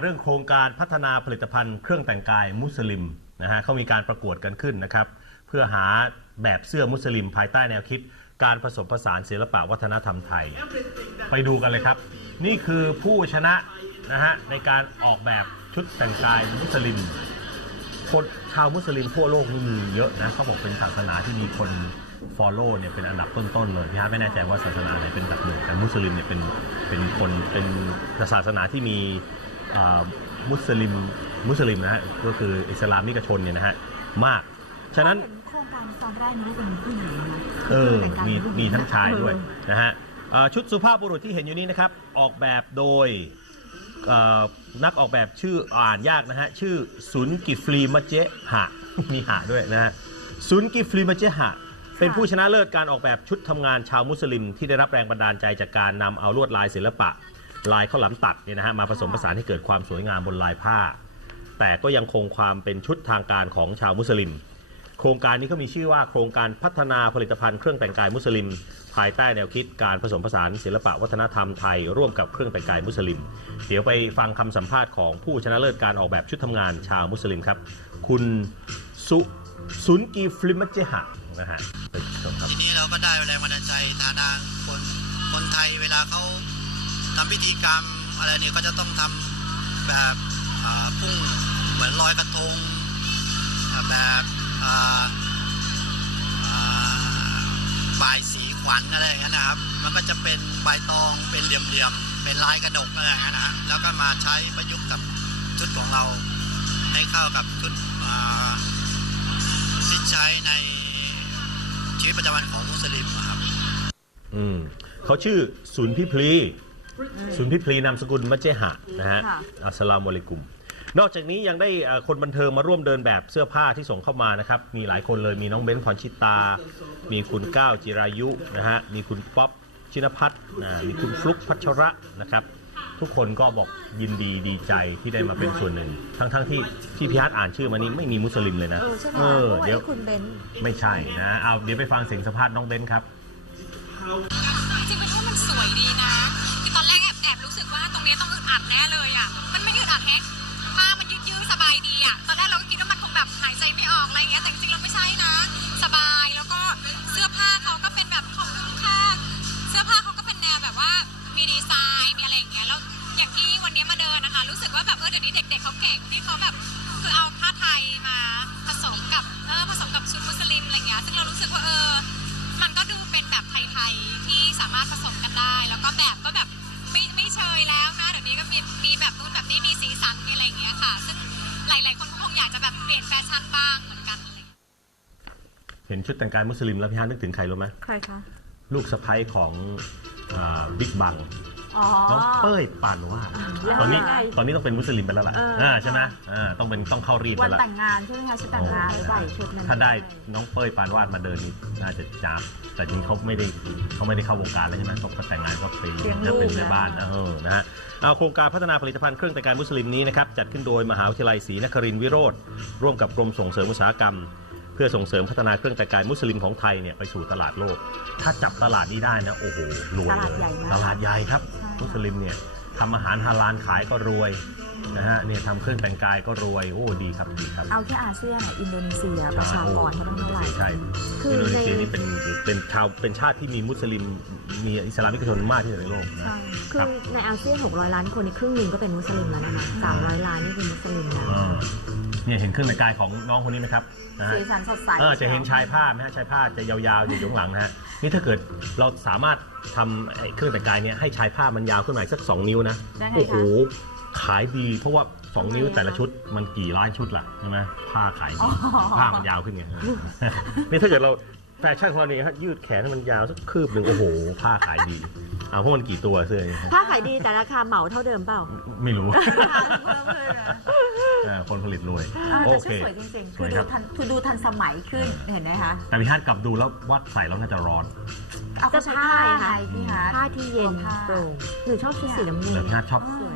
เรื่องโครงการพัฒนาผลิตภัณฑ์เครื่องแต่งกายมุสลิมนะฮะเขามีการประกวดกันขึ้นนะครับ เพื่อหาแบบเสื้อมุสลิมภายใต้แนวคิด การผสมผสานศิลปะวัฒนธรรมไทย ไปดูกันเลยครับ นี่คือผู้ชนะนะฮะในการออกแบบชุดแต่งกายมุสลิมคนชาวมุสลิมทั่วโลกนี่มีเยอะนะเขาบอกเป็นศาสนาที่มีคน follow เนี่ยเป็นอันดับต้นๆเลยพี่ฮะไม่แน่ใจว่าศาสนาไหนเป็นอันดับหนึ่งแต่มุสลิมเนี่ยเป็นเป็นคนเป็นศาสนาที่มี มุสลิมมุสลิมนะฮะก็คืออิสลามิกชนเนี่ยนะฮะมาก ฉะนั้นเห็โครงการตอนแรกนี้เป็นผู้หญิงนะเออแต่งกายมีเป็นผู้หญิมีทั้งชายด้วยเออนะฮะเอ่อชุดสุภาพบุรุษที่เห็นอยู่นี้นะครับ ออกแบบโดยเอ่อนักออกแบบชื่ออ่านยากนะฮะ ชื่อซุนกิฟลีมัจเจหะมีหะด้วยนะฮะซุนกิฟลีมัจเจหะเป็นผู้ชนะเลิศการออกแบบชุดทำงานชาวมุสลิม ที่ได้รับแรงบันดาลใจจากการนำเอาลวดลายศิลปะ ลายข้าวหลามตัดเนี่ยนะฮะมาผสมผสานให้เกิดความสวยงามบนลายผ้า แต่ก็ยังคงความเป็นชุดทางการของชาวมุสลิม โครงการนี้เขามีชื่อว่าโครงการพัฒนาผลิตภัณฑ์เครื่องแต่งกายมุสลิม ภายใต้แนวคิดการผสมผสานศิลปะวัฒนธรรมไทย ร่วมกับเครื่องแต่งกายมุสลิม เดี๋ยวไปฟังคำสัมภาษณ์ของผู้ชนะเลิศการออกแบบชุดทำงานชาวมุสลิมครับ คุณสุสุนกีฟลิมัจเจหะนะฮะไปชมครับทีนี้เราก็ได้แรงบันดาลใจฐานคนคนไทยเวลาเขา ทำพิธีกรรมอะไรเนี่ยก็จะต้องทำแบบพุ่งเหมือนลอยกระทง แบบอ่าอ่าบ่ายสีขวัญอะไรอย่างเงี้ยนะครับ มันก็จะเป็นใบตองเป็นเหลี่ยมๆเป็นลายกระดกอะไรอย่างเงี้ยนะฮะแล้วก็มาใช้ประยุกต์กับชุดของเราให้เข้ากับชุดที่ใช้ในชีวิตประจำวันของมุสลิมครับ อืมเขาชื่อสุนย์พิพลี สุนพิพลีนามสกุลมัจเจหะนะฮะค่ะอัสสลามุอะลัยกุม นอกจากนี้ยังได้เอ่อคนบันเทิงมาร่วมเดินแบบเสื้อผ้าที่ส่งเข้ามานะครับ มีหลายคนเลยมีน้องเบนซ์พรชิตา มีคุณก้าวจิรายุนะฮะมีคุณป๊อปชินพัฒน์อ่ามีคุณฟลุกพัชระนะครับ ทุกคนก็บอกยินดีดีใจที่ได้มาเป็นส่วนหนึ่ง ทั้งๆที่ที่พี่ฮัทอ่านชื่อมานี่ไม่มีมุสลิมเลยนะเออใช่ไหมเออเพราะว่าเดี๋ยวไอ้คุณเบนซ์ไม่ใช่นะเอาเดี๋ยวไปฟังเสียงสัมภาษณ์น้องเบนซ์ครับ จริงๆเป็นว่ามันสวยดีนะ สึกว่าตรงเนี้ยต้องอึดอัดแน่เลยอะ มันไม่อึดอัดแฮะผ้ามันยืดยืดสบายดีอะ ตอนแรกเราก็คิดว่ามันคงแบบหายใจไม่ออกอะไรเงี้ย แต่จริงๆ มีมีแบบนู้นแบบนี้มีสีสันมีอะไรอย่างเงี้ยค่ะ ซึ่งหลาย ๆ คนก็คงอยากจะแบบเปลี่ยนแฟชั่นบ้างเหมือนกันอะไรอย่างเงี้ยเห็นชุดแต่งกายมุสลิมแล้วพี่ฮัทนึกถึงใครรู้ไหมใครคะ ลูกสะใภ้ของบิ๊กบังอ๋อ น้องเป้ยปานวาดแล้วตอนนี้ยังไงตอนนี้ต้องเป็นมุสลิมไปแล้วล่ะเอออ่่าใช่ไหมอ่าต้องเป็นต้องเข้ารีดวัไปนแล้วแต่งงานใช่ไหมคะชุดแต่งงานใส่ชุดนั้น ถ้าได้น้องเป้ยปานวาดมาเดินนี่น่าจะจ้าบแต่จริงเขาไม่ได้เขาไม่ได้เข้าวงการแล้วใช่ไหมเขาก็แต่งงานก็เป็นนะเป็นแม่บ้านนะเออนะฮะเอาโครงการพัฒนาผลิตภัณฑ์เครื่องแต่งกายมุสลิมนี้นะครับจัดขึ้นโดยมหาวิทยาลัยศรีนครินทรวิโรธร่วมกับกรมส่งเสริมอุตสาหกรรม เพื่อส่งเสริมพัฒนาเครื่องแต่งกายมุสลิมของไทยเนี่ยไปสู่ตลาดโลก ถ้าจับตลาดนี้ได้นะโอ้โหรวยเลยตลาดใหญ่ครับ มุสลิมเนี่ยทำอาหารฮาลาลขายก็รวยนะฮะเนี่ยทำเครื่องแต่งกายก็รวยโอ้ดีครับดีครับ เอาแค่อาเซียนอะอินโดนีเซียประชากรเขาต้องเท่าไหร่ใช่คือิอนโดนีในเซียนี่เป็น เป็นชาวเป็นชาติที่มีมุสลิมมีอิสลามิกชนมากที่สุดในโลกนะ ใช่คือในอาเซียน600 ล้านคนในครึ่งหนึ่งก็เป็นมุสลิมแล้วนะคะ300 ล้านนี่เป็นมุสลิมแล้วเออเนี่ยเห็นเครื่องแต่งกายของน้องคนนี้ไหมครับนะฮะสีสันสดใสเออจะเห็นชายผ้าไหมฮะชายผ้าจะยาวๆอยู่ข้างหลังนะฮะนี่ถ้าเกิดเราสามารถทำไอ้เครื่องแต่งกายเนี่ยให้ชายผ้ามันยาวขึ้นมาอีกสัก 2 นิ้วนะได้ไงโอ้โหคะขายดีเพราะว่า 2 นิ้วแต่ละชุดมันกี่ล้านชุดล่ะใช่ไหมผ้าขายดีผ้ามันยาวขึ้นไง นี่ถ้าเกิดเรา แฟชั่นของเราเนี่ยฮะยืดแขนให้มันยาวสักคืบหนึ่งโอ้โห ผ้าขายดีเอาเพราะมันกี่ตัวเสื้อเนี่ยถ้าขายดีแต่ราคาเหมาเท่าเดิมเปล่า ไม่รู้ เพิ่มเลยนะเออคนผลิตรวยเออโอแต่เค ชุดสวยจริงๆ สคืวอยคดูรับ ทันคือดูทันสมัยขึ้นเห็นไหมคะแต่พี่ฮัทกลับดูแล้ววัดใส่แล้วน่าจะร้อน เอาเขาใช้ผ้าจะผ้าไงพี่ฮะ ผ้าที่เย็นผ้าโปร่งหรือชอบชุดสีน้ำเงิแต่นพี่ฮัทชอบสวยสวย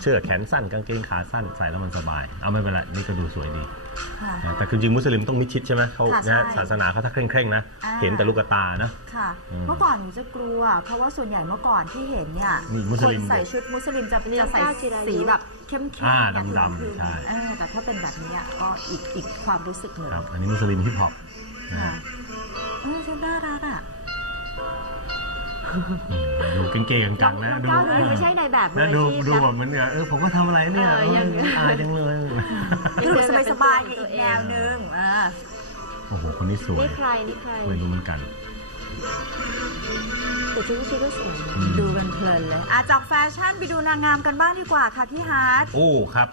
เสื้อแขนสั้นกางเกงขาสั้นใส่แล้วมันสบาย เอาไม่เป็นไรนี่ก็ดูสวยดีค่ะ นะแต่คือจริงๆมุสลิมต้องมิดชิดใช่ไหมเขาค่ะนะฮะใช่ศาสนาเขาถ้าเคร่งๆนะอ่า เห็นแต่ลูกตานะ ค่ะ อืมเมื่อก่อนหนูจะกลัว เพราะว่าส่วนใหญ่เมื่อก่อนที่เห็นเนี่ยนี่มุสลิมคนใส่ชุดมุสลิมจะจะใส่ก้าวจิรายุสีแบบเข้มๆอ่าแบบดำๆคือใช่ เออแต่ถ้าเป็นแบบนี้อะก็อีกอีกความรู้สึกหนึ่งครับอันนี้มุสลิมฮิปฮอปนะค่ะฮะ เออชุดน่ารักอะ ดูเก๋ๆกังๆนะน้องดูก้าวดูไม่ใช่ในแบบมือนะอาดูชีพดูนะ แบบเหมือนกับเออผมก็ทำอะไรเนี่ยเออยัง อายจังเลย ดูสบายๆในอีกแนวนึงอ่าโอ้โห คนนี้สวยนี่ใครนี่ใครไม่รู้เหมือนกัน แต่ชุดที่ก็สวยนะอืมดูกันเพลินเลยอะจากแฟชั่นไปดูนางงามกันบ้างดีกว่าค่ะพี่ฮาร์ด โอ้ ครับ